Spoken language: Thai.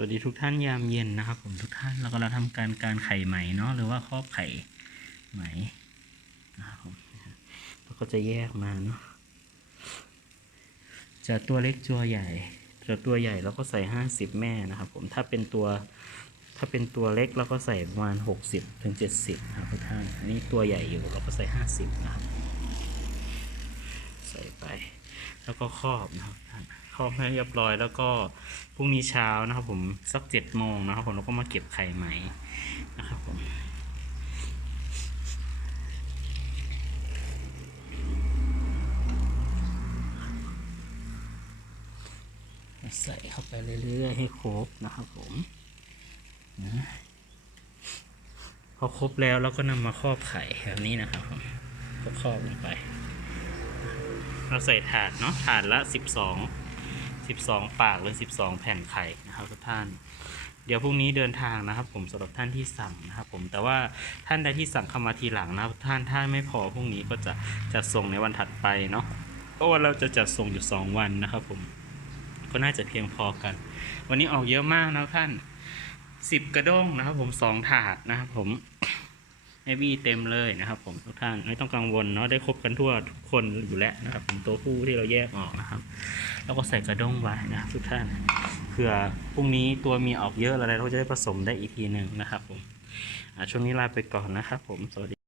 วัสดีทุกท่านยามเย็นนะครับ ผมทุกท่านแล้วก็เราทำการการไข่ไหมเนาะหรือว่าครอบไข่ไหมนะครับผมแล้วก็จะแยกมาเนาะจะตัวเล็กตัวใหญ่จะตัวใหญ่เราก็ใส่ห้าสิบแม่นะครับผมถ้าเป็นตัวถ้าเป็นตัวเล็กเราก็ใส่ประมาณหกสิบถึงเจ็ดสิบนะครับทุกท่านอันนี้ตัวใหญ่อยู่เราก็ใส่ห้าสิบนะครับใส่ไป แล้วก็ครอบนะครับท่าน ครอบให้เรียบร้อย แล้วก็พรุ่งนี้เช้านะครับ ผมสักเจ็ดโมงนะครับ ผมเราก็มาเก็บไข่ใหม่นะครับผมใส่เข้าไปเรื่อยๆให้ครบนะครับผมนะพอครบแล้วเราก็นำมาครอบไข่แบบนี้นะครับผมก็ครอบลงไป เราใส่ถาดเนาะถาดละสิบสอง สิบสองปากหรือสิบสองแผ่นไข่นะครับทุกท่าน เดี๋ยวพรุ่งนี้เดินทางนะครับ ผมสำหรับท่านที่สั่งนะครับ ผมแต่ว่าท่านใดที่สั่งเข้ามาทีหลังนะครับท่านถ้าไม่พอพรุ่งนี้ก็จะจะส่งในวันถัดไปเนาะเพราะว่าเราจะจัดส่งอยู่สองวันนะครับ ผมก็น่าจะเพียงพอกัน วันนี้ออกเยอะมากนะท่านสิบกระด้งนะครับ ผมสองถาดนะครับผม เอวีเต็มเลยนะครับผมทุกท่านไม่ต้องกังวลเนาะได้ครบกันทั่วทุกคนอยู่แล้วนะครับผมตัวผู้ที่เราแยกออกนะครับ แล้วก็ใส่กระด้งไว้นะทุกท่านเผื่อพรุ่งนี้ตัวมีออกเยอะอะไรเราจะได้ผสมได้อีกทีหนึ่งนะครับผมช่วงนี้ลาไปก่อนนะครับผมสวัสดี